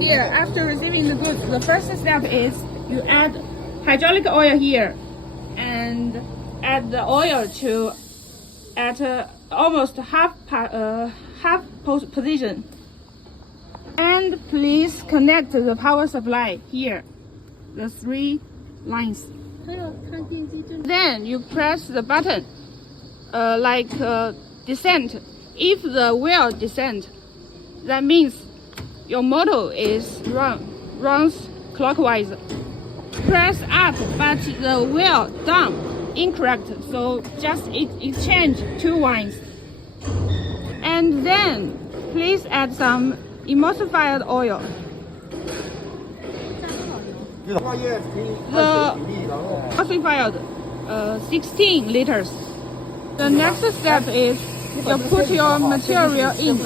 dear, after receiving the goods, the first step is you add hydraulic oil here and add the oil to at almost half position. And please connect the power supply here, the 3 lines. Then you press the button like descent. If the wheel descent, that means your motor is runs clockwise. Press up, but the wheel down, incorrect. So just exchange 2 lines. And then please add some emulsified oil. The emulsified 16 liters. The next step is you put your material in.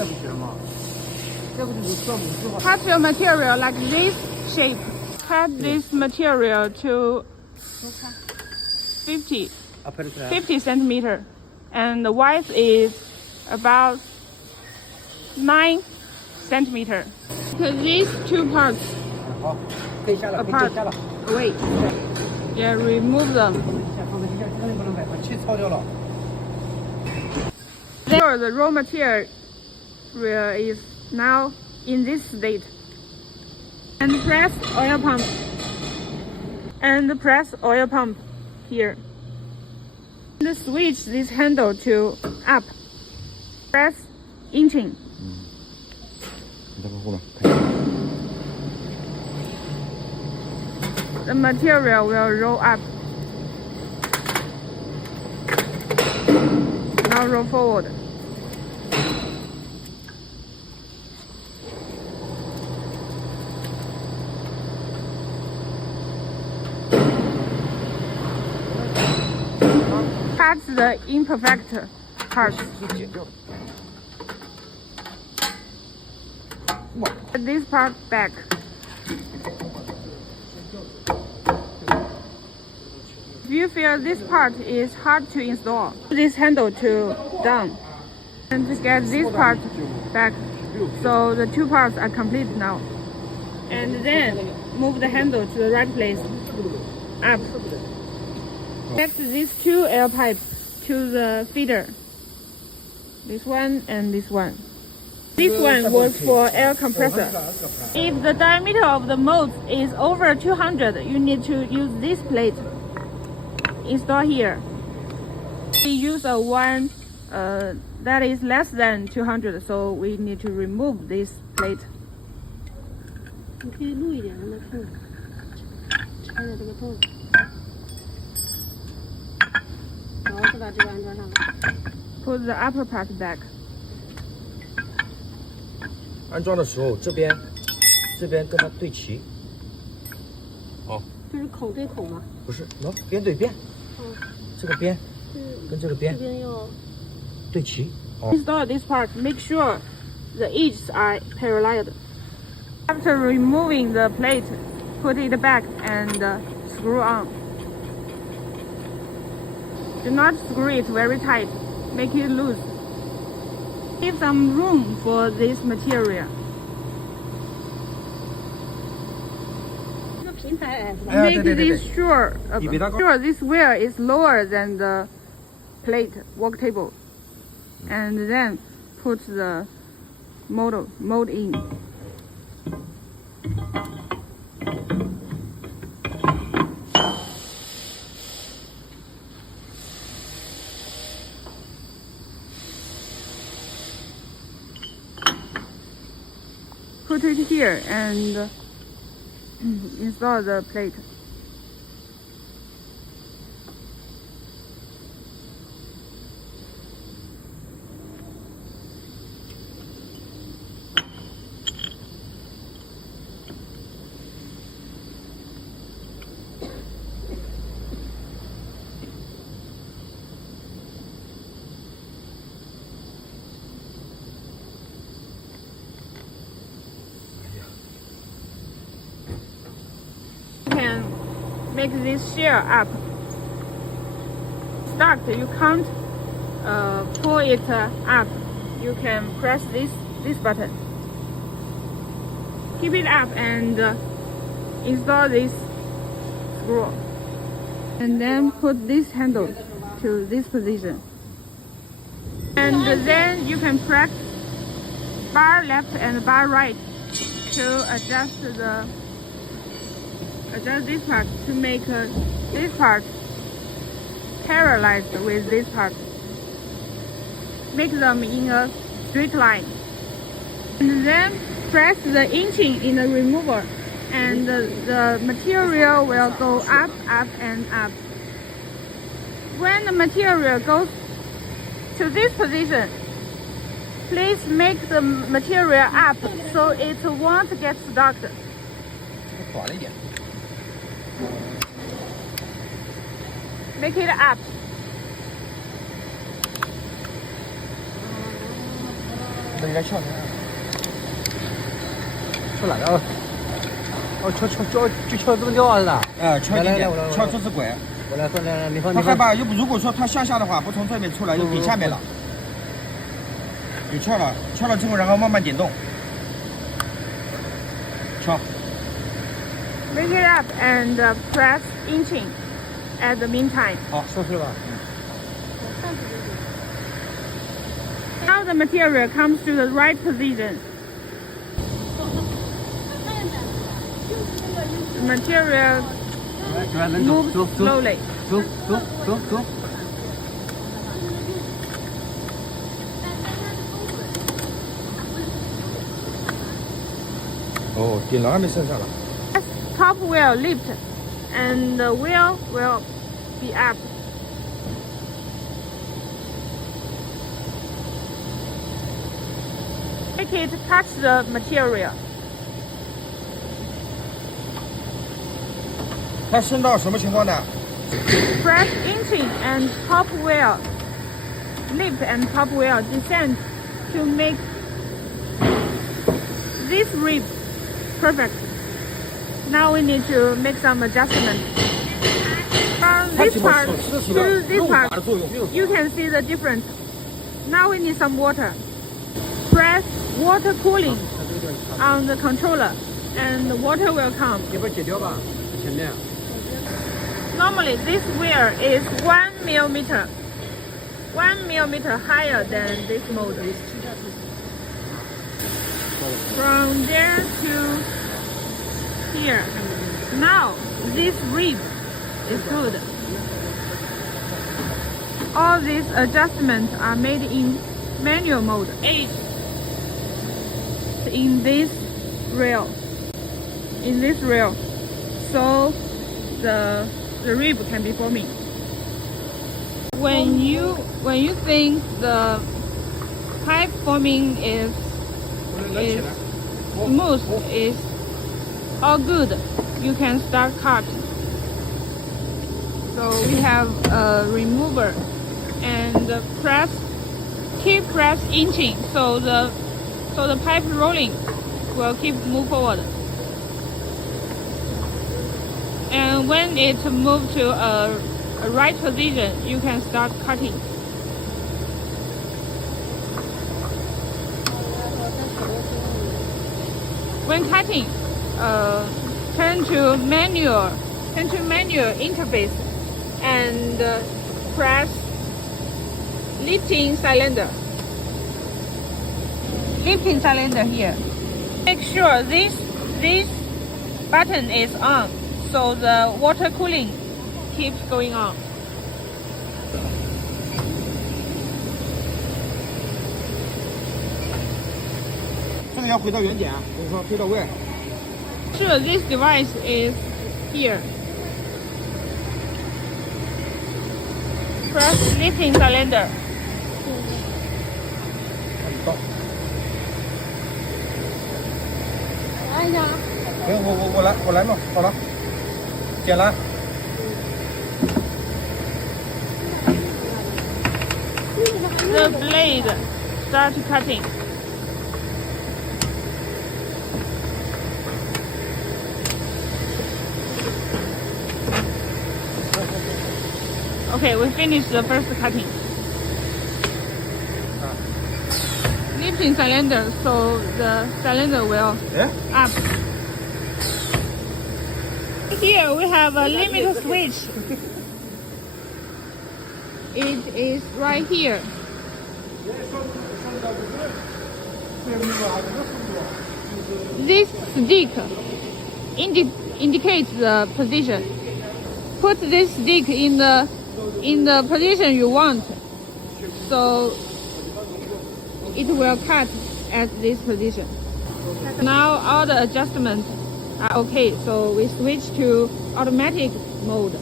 Cut your material like this shape. Cut this material to 50 centimeter, and the width is about 9 centimeter. Put these 2 parts apart. Wait. Yeah, remove them. There, the raw material is now in this state. And press oil pump. And press oil pump here. And switch this handle to up. Press engine. The material will roll up. Now roll forward. Cut the imperfect parts. Put this part back. If you feel this part is hard to install, put this handle to down and get this part back. So the 2 parts are complete now. And then move the handle to the right place. Up. Connect these 2 air pipes to the feeder. This one and this one. This one was for air compressor. If the diameter of the mold is over 200, you need to use this plate. Install here. We use a one that is less than 200, so we need to remove this plate. Put the upper part back. 安装的时候，这边跟它对齐。哦。就是口对口吗？不是，喏，边对边。这个边跟这个边。这边要对齐。Install this part. Make sure the edges are parallel. After removing the plate, put it back and screw on. Do not screw it very tight. Make it loose. Give some room for this material. Make this sure this wheel is lower than the plate work table. And then put the mold in. Put it here and install the plate. Can make this shear up. Start, you can't pull it up. You can press this button. keep it up and install this screw. And then put this handle to this position. And then you can press bar left and bar right to adjust this part to make this part parallelized with this part. Make them in a straight line. And then press the inching in the remover and the material will go up, up and up. When the material goes to this position, please make the material up so it won't get stuck. Make it up. 这应该翘起来。翘哪个？哦，翘这么吊是吧？翘一点，翘这只轨。我来，你放。他害怕，如果说他向下的话，不从这边出来，就顶下面了。有翘了，翘了之后，然后慢慢点动。翘。Make it up and press inching at the meantime. 好，收拾吧。Now the material comes to the right position. The material moves slowly. 走。哦，顶了还没升上了。Top wheel lift and the wheel will be up. Make it touch the material. 它升到什么情况呢？ Press inching and top wheel lift and top wheel descend to make this rib perfect. Now we need to make some adjustments. From this part to this part, you can see the difference. Now we need some water. Press water cooling on the controller and the water will come. Normally this wheel is 1 millimeter higher than this mode. From there to here. Now this rib is good. All these adjustments are made in manual mode. 8 in this rail. So the rib can be forming. When you think the pipe forming is smooth, is all good, you can start cut. So we have a remover and keep press inching so the pipe rolling will keep move forward. And when it moves to a right position, you can start cutting. When cutting, turn to manual interface and press lifting cylinder here. Make sure this button is on, so the water cooling keeps going on. 这个要回到原点，我说推到位。 Sure, this device is here. Press lifting cylinder. 按一下。行，我来嘛，好了，点了。The blade start cutting. Okay, we finished the first cutting. Lift pressing cylinder, so the cylinder will up. Here we have a limit switch. It is right here. This stick indicates the position. Put this stick in the position you want, so it will cut at this position. Now all the adjustments are okay, so we switch to automatic mode.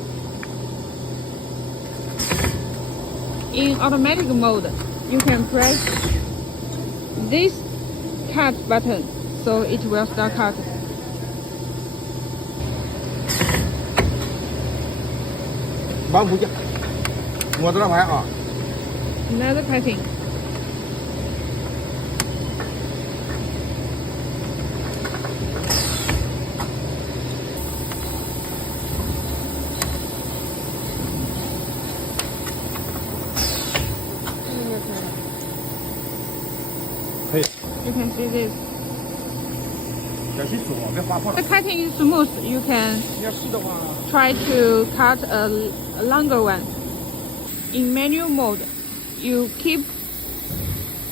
In automatic mode, you can press this cut button, so it will start cutting. Another cutting. You can see this. The cutting is smooth. You can try to cut a longer one. In manual mode, you keep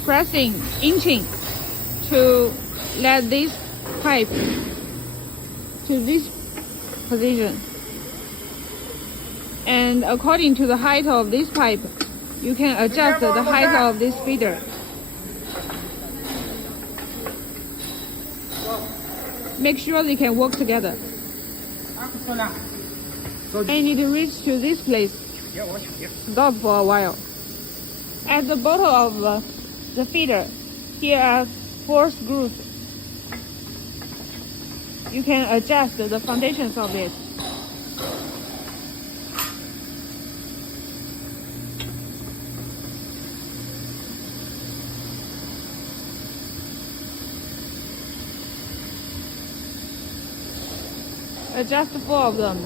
pressing, inching to let this pipe to this position. And according to the height of this pipe, you can adjust the height of this feeder. Make sure they can work together. I need to reach to this place. Stop for a while. At the bottom of the feeder, here are 4 screws. You can adjust the foundations of it. Adjust 4 of them.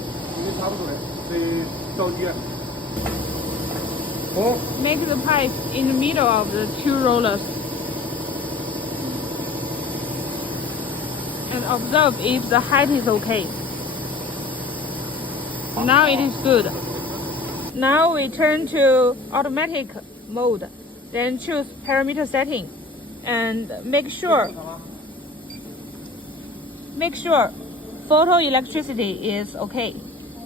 Make the pipe in the middle of the 2 rollers. And observe if the height is okay. Now it is good. Now we turn to automatic mode. Then choose parameter setting. And make sure photoelectricity is okay.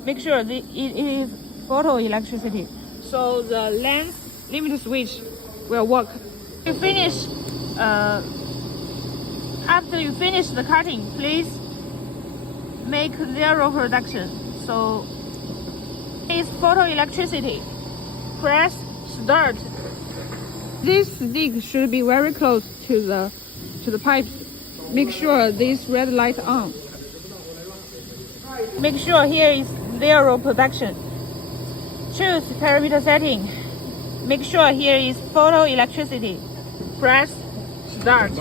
Make sure it is photoelectricity, so the lens limit switch will work. After you finish the cutting, please make 0 production. So it's photoelectricity. Press start. This stick should be very close to the pipes. Make sure this red light on. Make sure here is 0 production. Choose parameter setting. Make sure here is photoelectricity. Press start.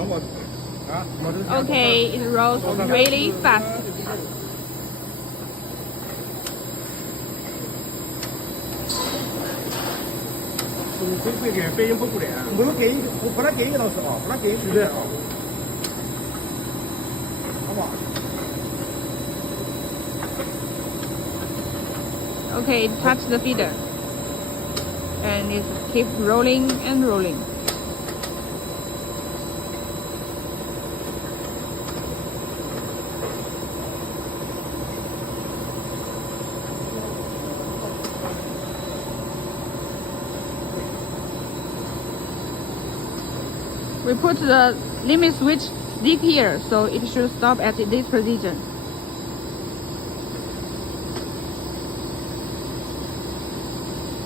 Okay, it rolls really fast. Okay, touch the feeder. And it keeps rolling and rolling. We put the limit switch stick here, so it should stop at this position.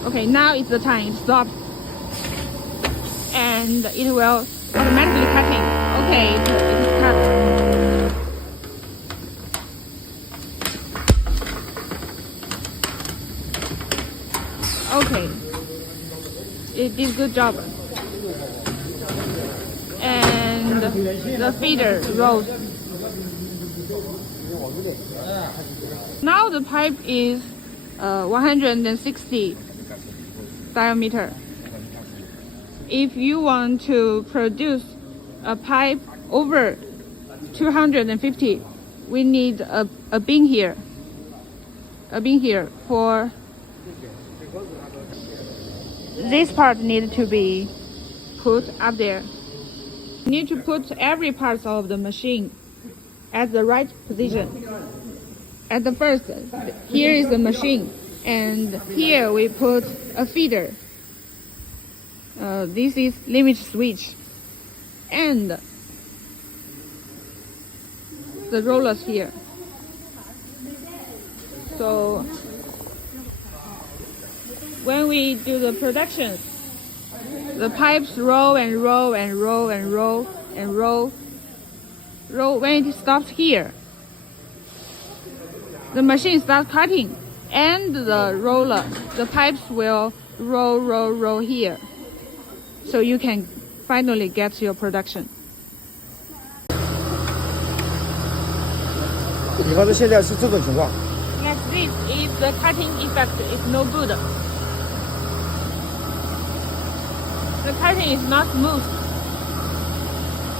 Okay, now it's the time. It stops. And it will automatically cutting. Okay, it is cut. Okay. It did a good job. And the feeder rolls. Now the pipe is 160 diameter. If you want to produce a pipe over 250, we need a bin here. A bin here for this part needs to be put up there. You need to put every part of the machine at the right position. At the first, here is the machine, and here we put a feeder. This is limit switch, and the rollers here. So when we do the production, the pipes roll and roll and roll and roll and roll. When it stops here, the machine starts cutting, and the pipes will roll here. So you can finally get your production. 比方说现在是这种情况， Like this, if the cutting effect is no good, the cutting is not smooth.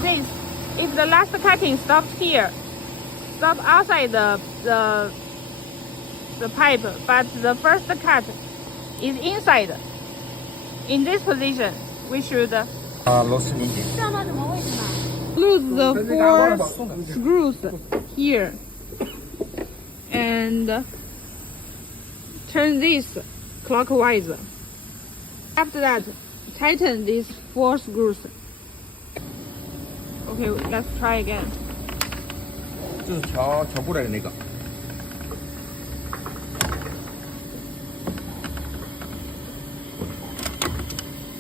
This, if the last cutting stops here, stop outside the pipe, but the first cut is inside. In this position, we should 螺丝拧紧。 lose the 4 screws here and turn this clockwise. After that, tighten these 4 screws. Okay, let's try again. 这是调过来的那个。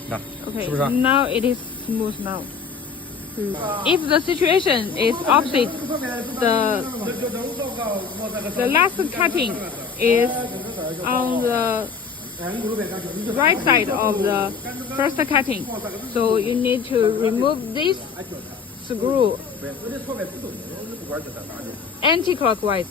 那 Okay, 是不是啊？ now it is smooth now. If the situation is opposite, the last cutting is on the right side of the first cutting, so you need to remove this screw anti-clockwise.